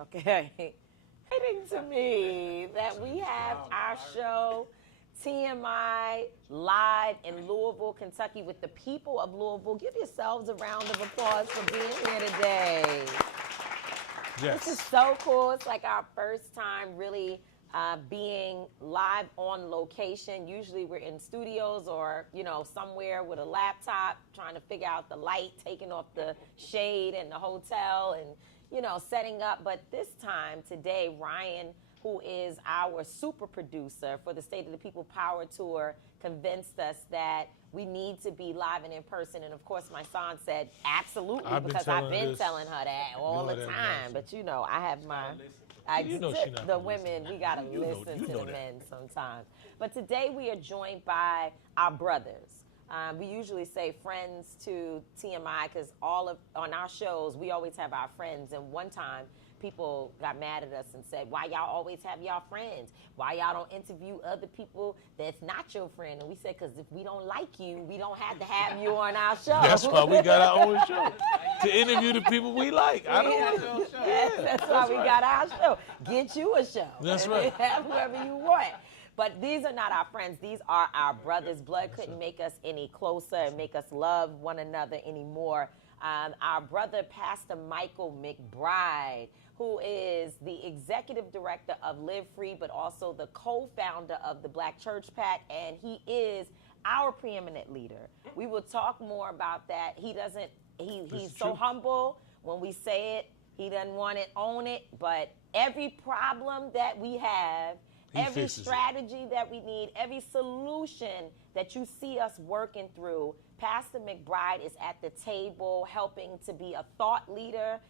Okay. Exciting to me that we have our show TMI live in Louisville, Kentucky with the people of Louisville. Give yourselves a round of applause for being here today. Yes. This is so cool. It's like our first time really being live on location. Usually we're in studios or, somewhere with a laptop trying to figure out the light, taking off the shade in the hotel and, setting up. But this time, today, Ryan, who is our super producer for the State of the People Power Tour, convinced us that we need to be live and in person. And of course, my son said, absolutely, because I've been telling her that all the time. But I have my, the women, we got to listen to the men sometimes. But today we are joined by our brothers. We usually say friends to TMI because on our shows, we always have our friends. And one time, people got mad at us and said, why y'all always have y'all friends? Why y'all don't interview other people that's not your friend? And we said, because if we don't like you, we don't have to have you on our show. That's why we got our own show, to interview the people we like. That's why we got our show. Get you a show. That's right. Have whoever you want. But these are not our friends. These are our brothers. Blood couldn't make us any closer and make us love one another anymore. Our brother, Pastor Michael McBride, who is the executive director of Live Free, but also the co-founder of the Black Church PAC, and he is our preeminent leader. We will talk more about that. He's so humble when we say it. He doesn't want to own it, but every problem that we have, every strategy that we need, every solution that you see us working through, Pastor McBride is at the table helping to be a thought leader,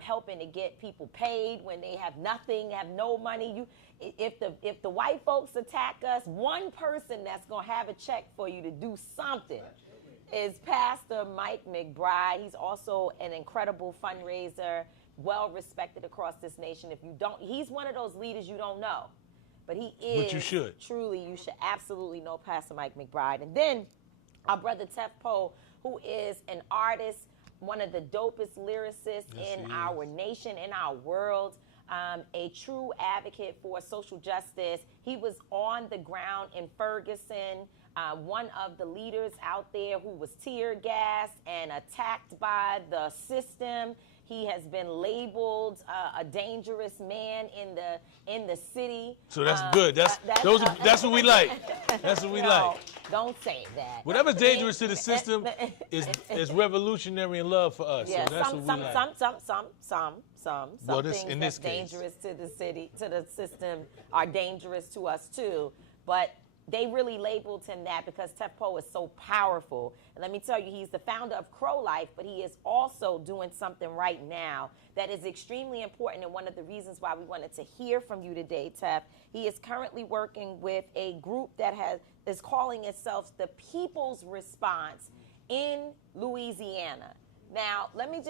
helping to get people paid when they have nothing, have no money. If the white folks attack us, one person that's going to have a check for you to do something is Pastor Mike McBride. He's also an incredible fundraiser, well respected across this nation. He's one of those leaders you don't know. But he is. But you should. Truly, you should absolutely know Pastor Mike McBride. And then our brother Tef Poe, who is an artist, one of the dopest lyricists in our nation, in our world, a true advocate for social justice. He was on the ground in Ferguson, one of the leaders out there who was tear gassed and attacked by the system. He has been labeled a dangerous man in the city. So that's good. That's what we like. That's what we like. Don't say that. Whatever's dangerous to the system is revolutionary in love for us. Yeah, so that's what we like. Some things that's dangerous to the city, to the system, are dangerous to us too. But they really labeled him that because Tef Poe is so powerful. And let me tell you, he's the founder of Crow Life, but he is also doing something right now that is extremely important, and one of the reasons why we wanted to hear from you today, Tef. He is currently working with a group that is calling itself the People's Response in Louisiana. Now, in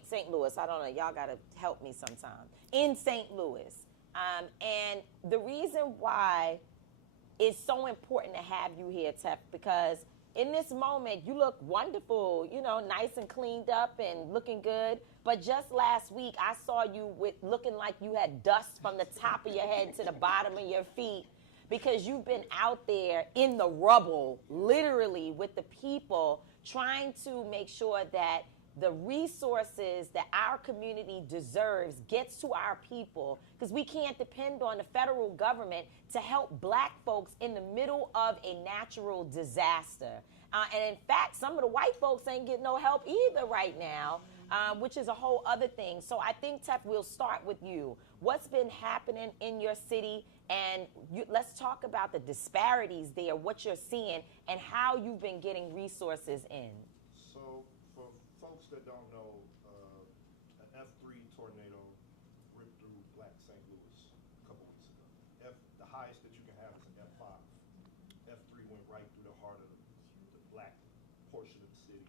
St. Louis. I don't know. Y'all got to help me sometime. In St. Louis. And the reason why it's so important to have you here, Tef, because in this moment, you look wonderful, nice and cleaned up and looking good. But just last week, I saw you looking like you had dust from the top of your head to the bottom of your feet, because you've been out there in the rubble, literally, with the people, trying to make sure that the resources that our community deserves gets to our people, because we can't depend on the federal government to help black folks in the middle of a natural disaster. And in fact, some of the white folks ain't getting no help either right now, which is a whole other thing. So I think, Tef, we'll start with you. What's been happening in your city? And let's talk about the disparities there, what you're seeing, and how you've been getting resources in. So for folks that don't know, an F3 tornado ripped through Black St. Louis a couple weeks ago. The highest that you can have is an F5. F3 went right through the heart of the black portion of the city.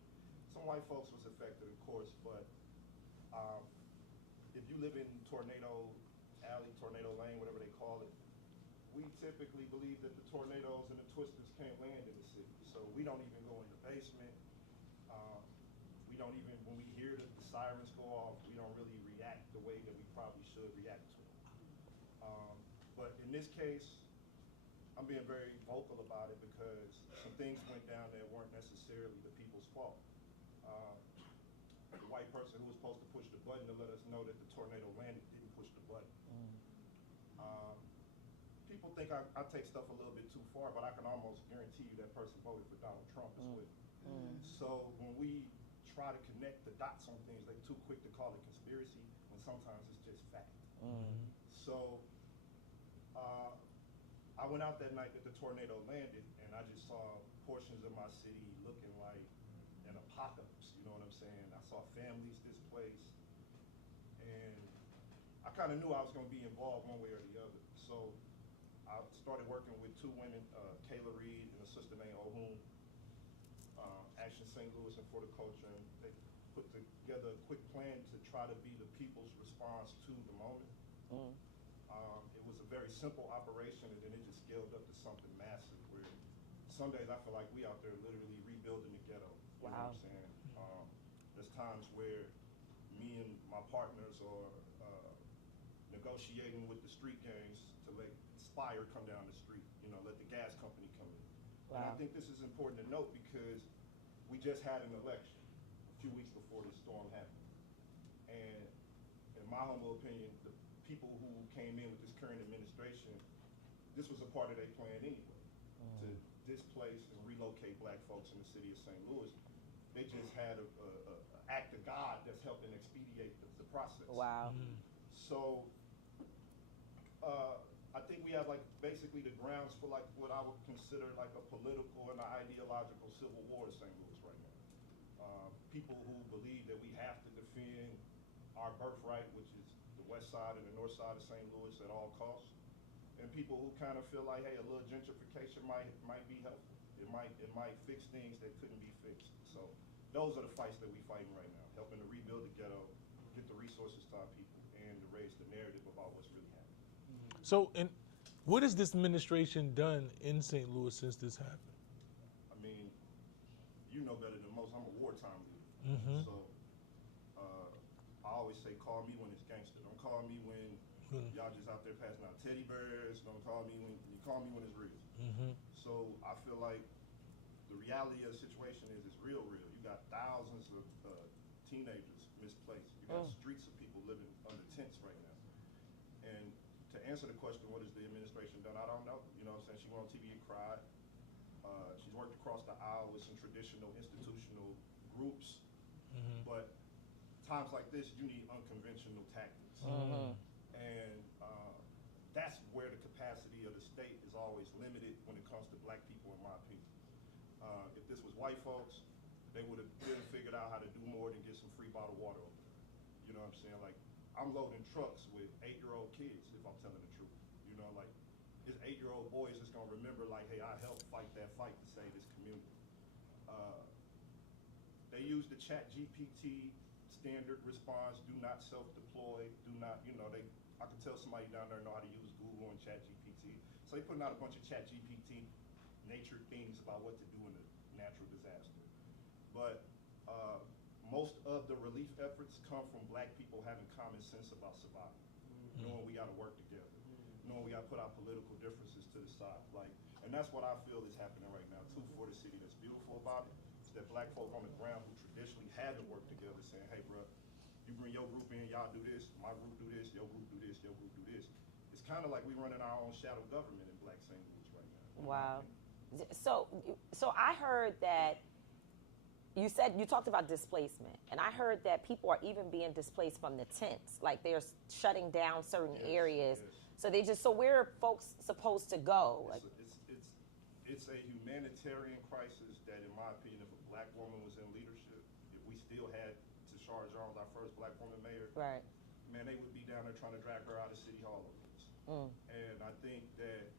Some white folks was affected, of course, but if you live in Tornado Alley, Tornado Lane, whatever they call it, we typically believe that the tornadoes and the twisters can't land in the city. So we don't even go in the basement. We don't even, when we hear the sirens go off, we don't really react. the way that we probably should react to them. But in this case, I'm being very vocal about it because some things went down that weren't necessarily the people's fault. The white person who was supposed to push the button to let us know that the tornado landed didn't push the button. People think I take stuff a little bit too far, but I can almost guarantee you that person voted for Donald Trump as well. So when we try to connect the dots on things, they're too quick to call it conspiracy when sometimes it's just fact. So I went out that night that the tornado landed, and I just saw portions of my city looking like an apocalypse, you know what I'm saying? I saw families displaced, and I kind of knew I was going to be involved one way or the other. So I started working with two women, Kayla Reed and a sister named Ohun, Action St. Louis and For the Culture, and they put together a quick plan to try to be the people's response to the moment. It was a very simple operation, and then it just scaled up to something massive where some days I feel like we out there literally rebuilding the ghetto. You know what I'm saying? There's times where me and my partners are negotiating with the street gangs to let Spire come down the street, you know, let the gas company come in. And I think this is important to note because we just had an election a few weeks before this storm happened. And in my humble opinion, the people who came in with this current administration, this was a part of their plan anyway, to displace and relocate black folks in the city of St. Louis. They just had an act of God that's helping expedite the process. So I think we have like basically the grounds for like what I would consider like a political and an ideological civil war in St. Louis right now. People who believe that we have to defend our birthright, which is the west side and the north side of St. Louis at all costs, and people who kind of feel like, hey, a little gentrification might be helpful. It might fix things that couldn't be fixed. So those are the fights that we're fighting right now, helping to rebuild the ghetto, get the resources to our people, and to raise the narrative about what's really happening. So, and what has this administration done in St. Louis since this happened? I mean, you know better than most. I'm a wartime leader. So I always say, call me when it's gangster. Don't call me when y'all just out there passing out teddy bears. Don't call me when it's real. So I feel like the reality of the situation is it's real. You got thousands of teenagers misplaced. You got streets of people living under tents right now. And to answer the question, what has the administration done? I don't know. You know what I'm saying? She went on TV and cried. She's worked across the aisle with some traditional institutional groups. But times like this, you need unconventional tactics. And that's where the capacity of the state is always limited when it comes to black people, in my opinion. If this was white folks, they would have figured out how to do more than get some free bottled water over there. You know what I'm saying? Like, I'm loading trucks with 8-year-old kids, if I'm telling the truth. You know, like, it's 8-year-old boys that's gonna remember, like, hey, I helped fight that fight to save this community. They use the ChatGPT standard response, do not self-deploy, do not, you know, I can tell somebody down there know how to use Google and ChatGPT. So they're putting out a bunch of ChatGPT nature things about what to do in a natural disaster. But most of the relief efforts come from black people having common sense about survival, knowing we gotta work together, knowing we gotta put our political differences to the side. Like, and that's what I feel is happening right now too for the city. That's beautiful about it. That black folk on the ground who traditionally had to work together saying, hey, bro, you bring your group in, y'all do this, my group do this, your group do this, your group do this. It's kind of like we running our own shadow government in Black St. Louis right now. Wow. So I heard that you talked about displacement, and I heard that people are even being displaced from the tents, like they're shutting down certain areas. Yes. So where are folks supposed to go? It's a humanitarian crisis that, in my opinion, if a black woman was in leadership, if we still had Tashara Jones, our first black woman mayor, right, man, they would be down there trying to drag her out of City Hall over this. And I think that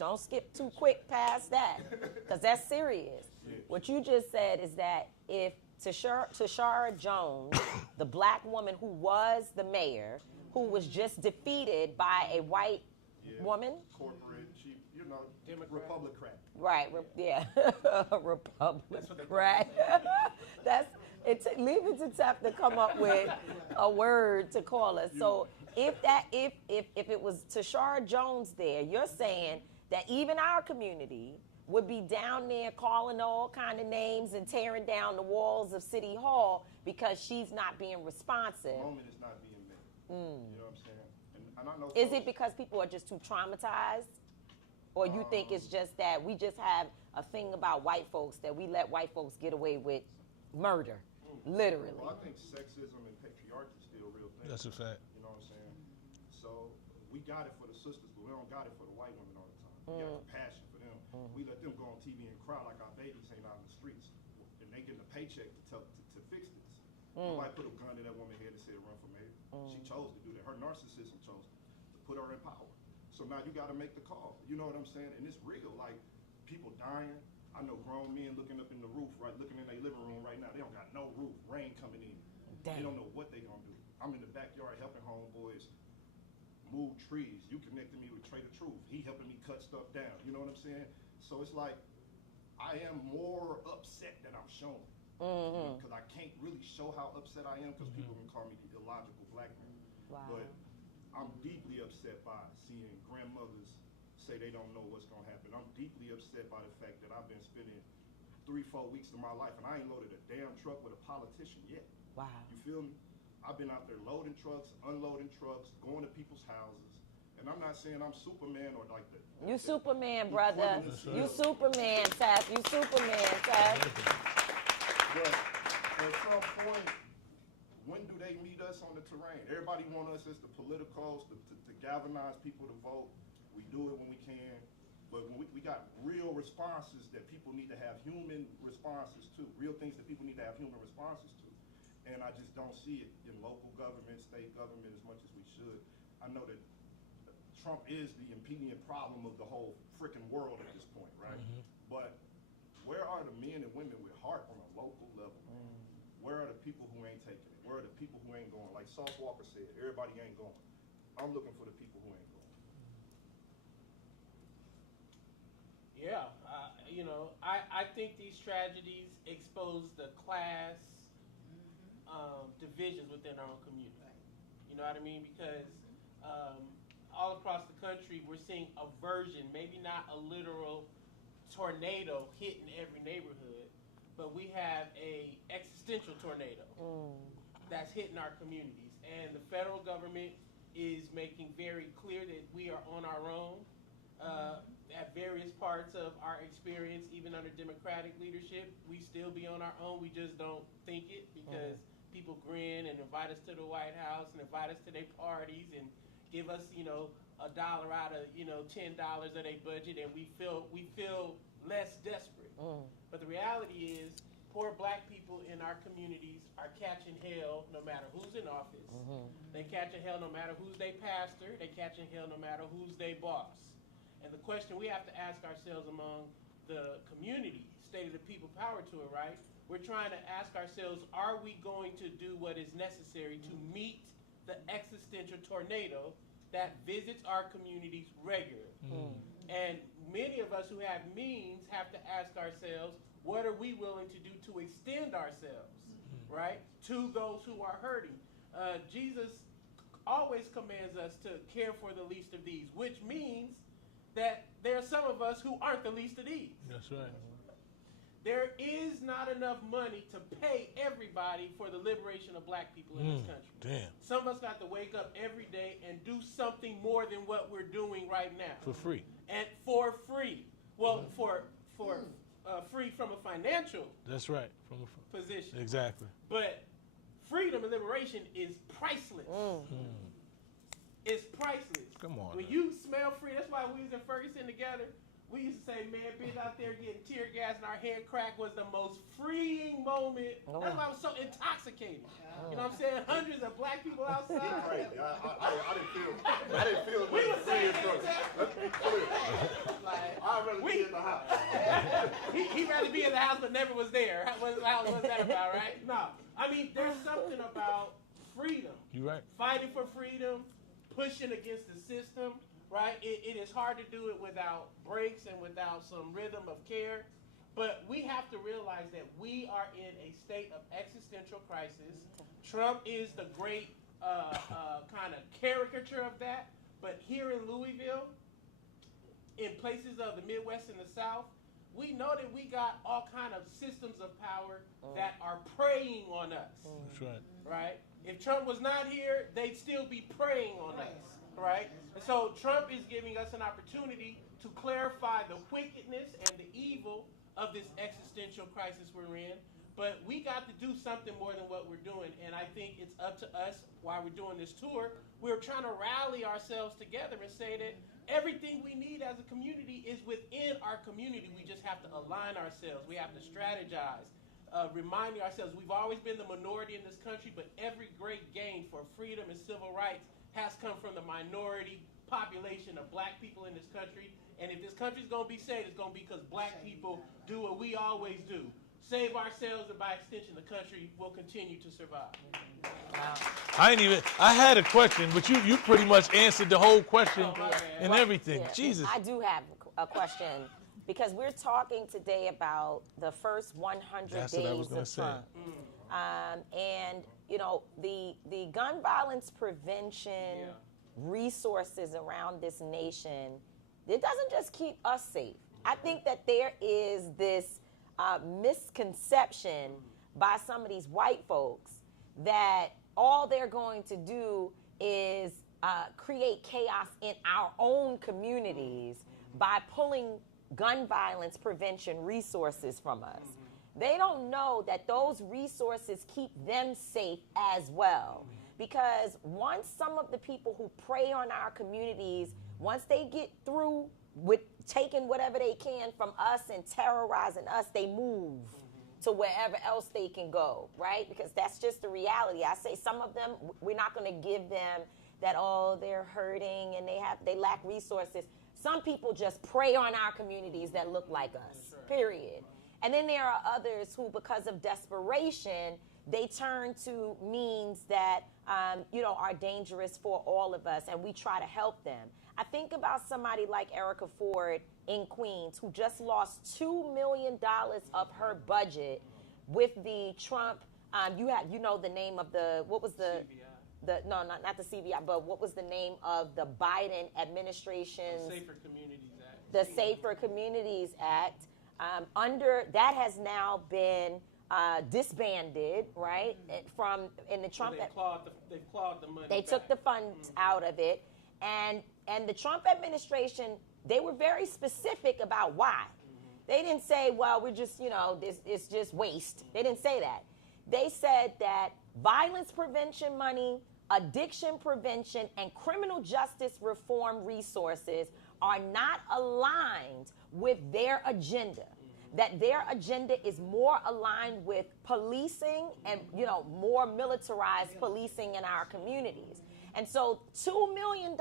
don't skip too quick past that, because that's serious. What you just said is that if Tashara Jones, the black woman who was the mayor, who was just defeated by a white woman, corporate, Republican. Right? Yeah, Republican. That's Leave it to Tef to come up with a word to call us. So if it was Tashara Jones there, you're saying that even our community would be down there calling all kind of names and tearing down the walls of City Hall because she's not being responsive. The moment is not being met. You know what I'm saying? And I know Is it because people are just too traumatized? Or you think it's just that we just have a thing about white folks that we let white folks get away with murder, literally? Well, I think sexism and patriarchy is still a real thing. That's a fact. You know what I'm saying? So we got it for the sisters, but we don't got it for the white women all the time. We got compassion for them. We let them go on TV and cry like our babies ain't out in the streets, and they getting a paycheck to fix this. Nobody put a gun to that woman's head and said run for mayor. She chose to do that. Her narcissism chose to put her in power. So now you got to make the call. You know what I'm saying? And it's real. Like, people dying. I know grown men looking up in the roof, right, looking in their living room right now. They don't got no roof. Rain coming in. Damn. They don't know what they gonna do. I'm in the backyard helping homeboys move trees. You connected me with Trader Truth. He helping me cut stuff down. You know what I'm saying? So it's like I am more upset than I'm showing. Because I can't really show how upset I am because people can call me the illogical black man. Wow. But I'm deeply upset by seeing grandmothers say they don't know what's gonna happen. I'm deeply upset by the fact that I've been spending 3-4 weeks of my life and I ain't loaded a damn truck with a politician yet. Wow. You feel me? I've been out there loading trucks, unloading trucks, going to people's houses. And I'm not saying I'm Superman or like the... You Superman, brother. You Superman, Tef. You Superman, Tef. But at some point, when do they meet us on the terrain? Everybody want us as the politicals to galvanize people to vote. We do it when we can. But when we got real responses that people need to have human responses to, real things that people need to have human responses to. And I just don't see it in local government, state government as much as we should. I know that Trump is the impeding problem of the whole freaking world at this point, right? But where are the men and women with heart on a local level? Where are the people who ain't taking it? Where are the people who ain't going? Like Sauce Walker said, everybody ain't going. I'm looking for the people who ain't going. Yeah, I think these tragedies expose the class divisions within our own community. You know what I mean? Because all across the country, we're seeing a version, maybe not a literal tornado hitting every neighborhood, but we have a existential tornado that's hitting our communities. And the federal government is making very clear that we are on our own. At various parts of our experience, even under Democratic leadership, we still be on our own. We just don't think it because people grin and invite us to the White House and invite us to their parties and give us, $1 out of, $10 of their budget, and we feel less desperate. But the reality is, poor black people in our communities are catching hell no matter who's in office. They catching hell no matter who's their pastor. They catching hell no matter who's their boss. And the question we have to ask ourselves among the community, state of the people, power to it, right? We're trying to ask ourselves, are we going to do what is necessary to meet the existential tornado that visits our communities regularly? And many of us who have means have to ask ourselves, what are we willing to do to extend ourselves, right, to those who are hurting? Jesus always commands us to care for the least of these, which means that there are some of us who aren't the least of these. That's right. There is not enough money to pay everybody for the liberation of black people in this country. Damn. Some of us got to wake up every day and do something more than what we're doing right now. For free. And for free. Well, for free from a financial That's right. position. Exactly. But freedom and liberation is priceless. It's priceless. Come on. When you smell free, that's why we was in Ferguson together. We used to say, man, being out there getting tear gas and our head cracked was the most freeing moment. That's why I was so intoxicated. You know what I'm saying? Hundreds of black people outside. Crazy. I didn't feel We was saying Let's be clear. I'd rather be in the house. He'd rather be in the house but never was there. What's that about, right? No. I mean, there's something about freedom. You right. Fighting for freedom, pushing against the system, right? It is hard to do it without breaks and without some rhythm of care. But we have to realize that we are in a state of existential crisis. Trump is the great kind of caricature of that. But here in Louisville, in places of the Midwest and the South, we know that we got all kind of systems of power that are preying on us. That's right. Right? If Trump was not here, they'd still be preying on us. Right? And so Trump is giving us an opportunity to clarify the wickedness and the evil of this existential crisis we're in. But we got to do something more than what we're doing. And I think it's up to us, while we're doing this tour, we're trying to rally ourselves together and say that everything we need as a community is within our community. We just have to align ourselves. We have to strategize, reminding ourselves we've always been the minority in this country, but every great gain for freedom and civil rights has come from the minority population of black people in this country. And if this country's going to be saved, it's going to be because black people do what we always do. Save ourselves, and by extension, the country will continue to survive. I had a question, but you pretty much answered the whole question and everything. Yeah. Jesus. I do have a question, because we're talking today about the first 100 That's what I was days gonna of say. Trump. And, you know, the gun violence prevention resources around this nation, it doesn't just keep us safe. I think that there is this misconception by some of these white folks that all they're going to do is create chaos in our own communities by pulling gun violence prevention resources from us. They don't know that those resources keep them safe as well. Because once some of the people who prey on our communities, once they get through with taking whatever they can from us and terrorizing us, they move to wherever else they can go, right? Because that's just the reality. I say some of them, we're not going to give them that, oh, they're hurting and they lack resources. Some people just prey on our communities that look like us, period. And then there are others who, because of desperation, they turn to means that, are dangerous for all of us, and we try to help them. I think about somebody like Erica Ford in Queens, who just lost $2 million of her budget with the Trump. You know the name of what was the CBI. Not the CBI, but what was the name of the Biden administration's Safer Communities Act. the Safer Communities Act? Under that has now been disbanded, right? In the Trump. So they clawed the money. They took the funds out of it, and the Trump administration, they were very specific about why. They didn't say, well, we're just, it's just waste. They didn't say that. They said that violence prevention money, addiction prevention, and criminal justice reform resources are not aligned with their agenda. That their agenda is more aligned with policing and, more militarized policing in our communities. And so $2 million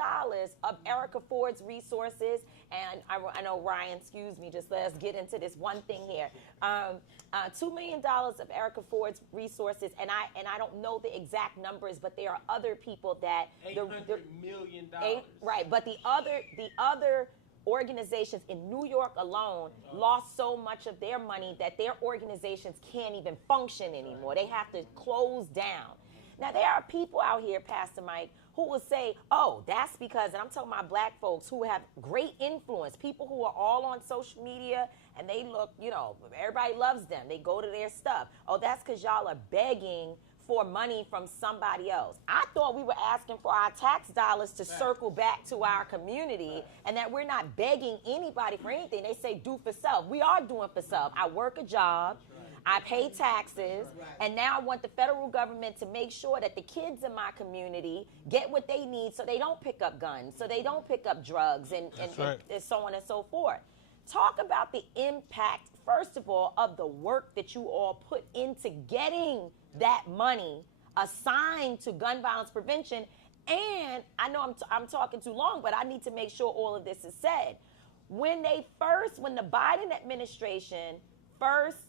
of Erica Ford's resources, and I know, Ryan, excuse me, just let us get into this one thing here. $2 million of Erica Ford's resources, and I don't know the exact numbers, but there are other people that $800 million. Right, but the other organizations in New York alone lost so much of their money that their organizations can't even function anymore. They have to close down. Now, there are people out here, Pastor Mike, who will say, oh, that's because, and I'm talking about black folks who have great influence, people who are all on social media and they look, everybody loves them. They go to their stuff. Oh, that's because y'all are begging for money from somebody else. I thought we were asking for our tax dollars to circle back to our community and that we're not begging anybody for anything. They say do for self. We are doing for self. I work a job. I pay taxes, and now I want the federal government to make sure that the kids in my community get what they need so they don't pick up guns, so they don't pick up drugs, and so on and so forth. Talk about the impact, first of all, of the work that you all put into getting that money assigned to gun violence prevention. And I know I'm talking too long, but I need to make sure all of this is said. When the Biden administration first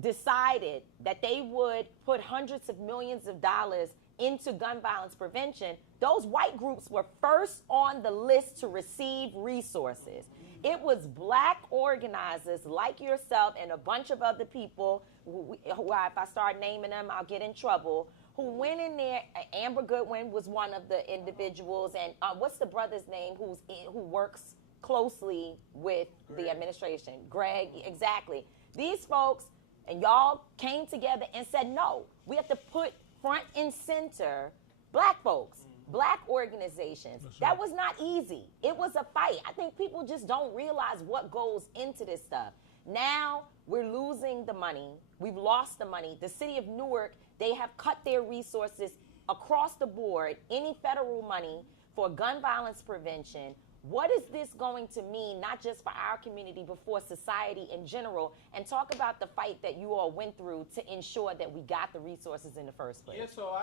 decided that they would put hundreds of millions of dollars into gun violence prevention, those white groups were first on the list to receive resources. It was black organizers like yourself and a bunch of other people who if I start naming them, I'll get in trouble, who went in there. Amber Goodwin was one of the individuals, and what's the brother's name who works closely with the administration? Greg, exactly. These folks and y'all came together and said, no, we have to put front and center black folks, black organizations. That was not easy. It was a fight. I think people just don't realize what goes into this stuff. Now we're losing the money. We've lost the money. The city of Newark, they have cut their resources across the board, any federal money for gun violence prevention. What is this going to mean, not just for our community, but for society in general? And talk about the fight that you all went through to ensure that we got the resources in the first place. Yeah, so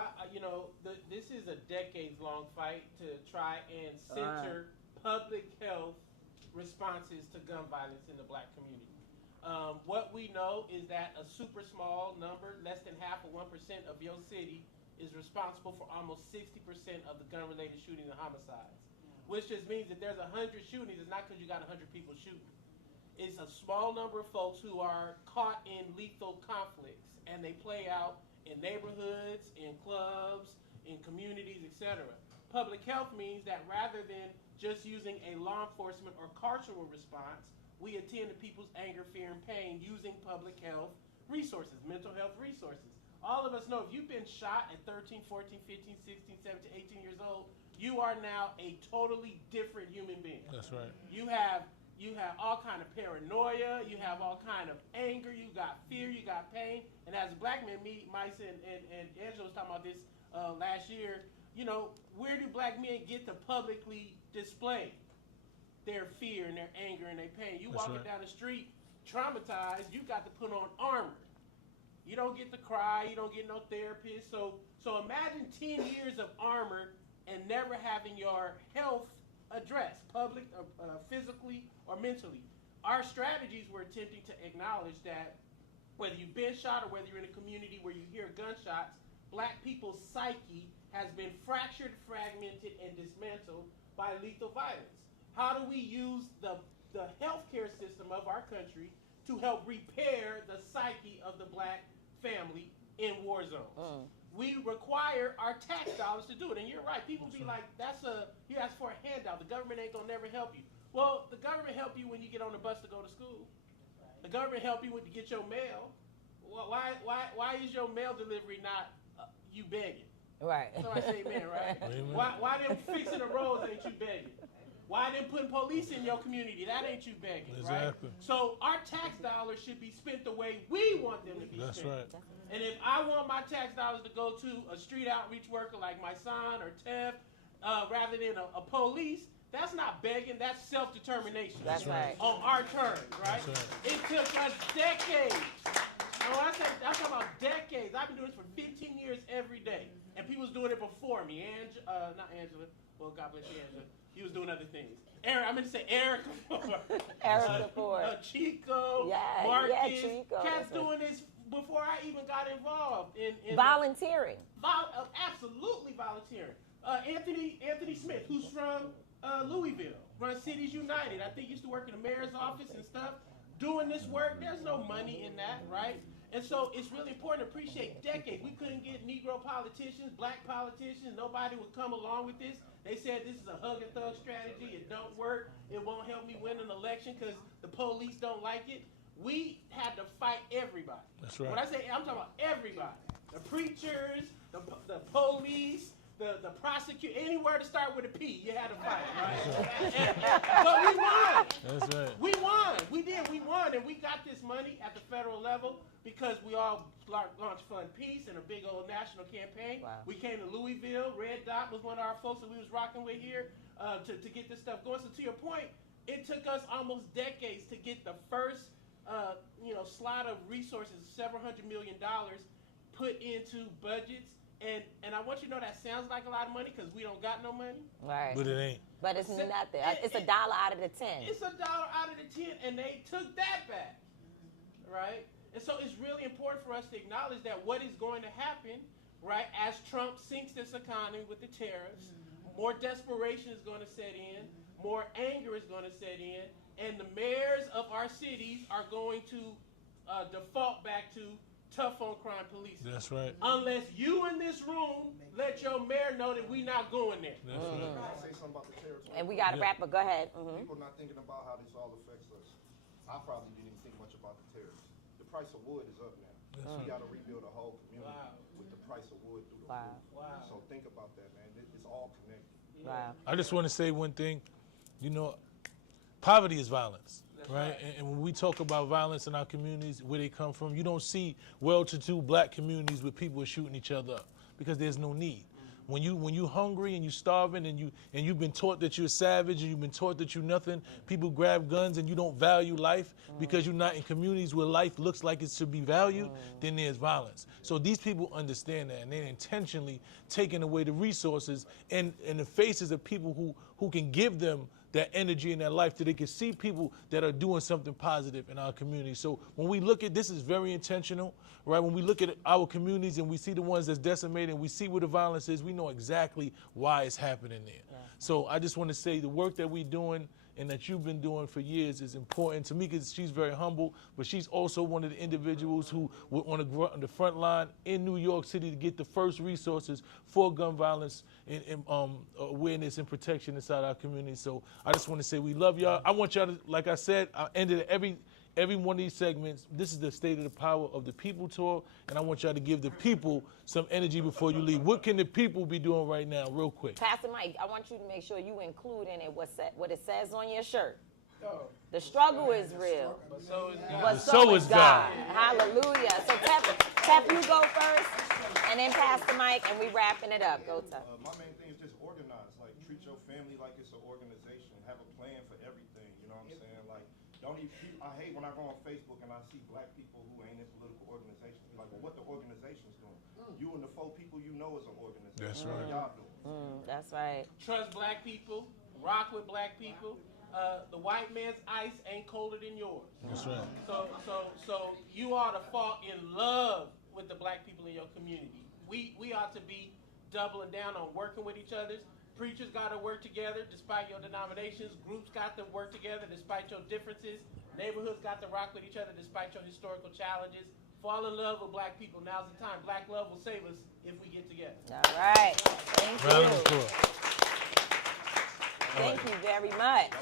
this is a decades-long fight to try and center public health responses to gun violence in the black community. What we know is that a super small number, less than half of 1% of your city, is responsible for almost 60% of the gun-related shootings and homicides. Which just means that there's 100 shootings, it's not because you got 100 people shooting. It's a small number of folks who are caught in lethal conflicts, and they play out in neighborhoods, in clubs, in communities, etc. Public health means that rather than just using a law enforcement or carceral response, we attend to people's anger, fear, and pain using public health resources, mental health resources. All of us know if you've been shot at 13, 14, 15, 16, 17, 18 years old, you are now a totally different human being. That's right. You have all kind of paranoia. You have all kind of anger. You got fear. You got pain. And as a black man, me, Mice, and Angela was talking about this last year. You know, where do black men get to publicly display their fear and their anger and their pain? You walking down the street traumatized. You got to put on armor. You don't get to cry. You don't get no therapist. So imagine 10 years of armor and never having your health addressed, public, physically, or mentally. Our strategies were attempting to acknowledge that whether you've been shot or whether you're in a community where you hear gunshots, black people's psyche has been fractured, fragmented, and dismantled by lethal violence. How do we use the healthcare system of our country to help repair the psyche of the black family in war zones? We require our tax dollars to do it. And you're right. People be like, you ask for a handout. The government ain't going to never help you. Well, the government help you when you get on the bus to go to school. The government help you when you get your mail. Well, why is your mail delivery not you begging? Right. So I say amen, right? Amen. Why them fixing the roads ain't you begging? Why them putting police in your community? That ain't you begging, Exactly. right? So our tax dollars should be spent the way we want them to be That's spent. right. And if I want my tax dollars to go to a street outreach worker like my son or Tev, rather than a police, that's not begging, that's self-determination. That's right. On our terms, right? That's right. It took us decades. I'm talking about decades. I've been doing this for 15 years every day. And people was doing it before me. Not Angela. Well, God bless you, Angela. He was doing other things. I meant to say Erica Ford. Erica Ford. Chico. Yeah, Marcus. Chico. Cats doing this before I even got involved in Volunteering. Absolutely volunteering. Anthony Smith, who's from Louisville, runs Cities United. I think he used to work in the mayor's office and stuff. Doing this work, there's no money in that, right? And so it's really important to appreciate decades. We couldn't get Negro politicians, black politicians. Nobody would come along with this. They said this is a hug and thug strategy. It don't work. It won't help me win an election because the police don't like it. We had to fight everybody. That's right. When I say I'm talking about everybody, the preachers, the police, the prosecutor, anywhere to start with a P, you had to fight, right? But we won. That's right. We won. We did. We won, and we got this money at the federal level because we all launched Fund Peace and a big old national campaign. Wow. We came to Louisville. Red Dot was one of our folks that we was rocking with here to get this stuff going. So to your point, it took us almost decades to get the first slot of resources, several $100 million, put into budgets. And I want you to know that sounds like a lot of money because we don't got no money. Right. But it ain't. But it's nothing. It's $1 out of the 10. It's $1 out of the 10, and they took that back, right? And so it's really important for us to acknowledge that what is going to happen, right, as Trump sinks this economy with the tariffs, more desperation is going to set in, more anger is going to set in, and the mayors of our cities are going to default back to tough on crime policing. That's right. Unless you in this room let your mayor know that we not going there. That's right. Can I say something about the territory? And we got to wrap, but go ahead. People not thinking about how this all affects us. I probably didn't even think much about the tariffs. The price of wood is up now. We got to rebuild a whole community with the price of wood through the roof. So think about that, man. It's all connected. Wow. I just want to say one thing. You know, poverty is violence, right? And when we talk about violence in our communities, where they come from, you don't see well-to-do black communities where people are shooting each other up because there's no need. When you hungry and you starving and you've been taught that you're a savage and you've been taught that you're nothing, people grab guns and you don't value life because you're not in communities where life looks like it should be valued, then there's violence. So these people understand that, and they're intentionally taking away the resources and the faces of people who can give them that energy in their life so they can see people that are doing something positive in our community. So when we look at this, is very intentional, right? When we look at our communities and we see the ones that's decimated and we see where the violence is, we know exactly why it's happening there. Yeah. So I just want to say the work that we're doing and that you've been doing for years is important to me because she's very humble, but she's also one of the individuals who were on the front line in New York City to get the first resources for gun violence and awareness and protection inside our community. So I just want to say we love y'all. I want y'all to, like I said, I ended every one of these segments. This is the State of the Power of the People tour, and I want y'all to give the people some energy before you leave. What can the people be doing right now, real quick? Pastor Mike, I want you to make sure you include in it what it says on your shirt. The struggle is real, but so is God. But so is God. Hallelujah. So Tep, you go first, and then Pastor Mike, and we wrapping it up. Go, Tep. My main thing is just organize. Like, treat your family like it's an organization. Have a plan for everything. You know what I'm saying? Like, don't even. I hate when I go on Facebook and I see black people who ain't in political organizations. Be like, well, what the organization's doing? You and the 4 people you know is an organization. That's right. What y'all doing? That's right. Trust black people. Rock with black people. The white man's ice ain't colder than yours. That's right. So you ought to fall in love with the black people in your community. We ought to be doubling down on working with each other. Preachers got to work together despite your denominations. Groups got to work together despite your differences. Neighborhoods got to rock with each other despite your historical challenges. Fall in love with black people. Now's the time. Black love will save us if we get together. All right. Thank you. Round of applause. Thank you very much.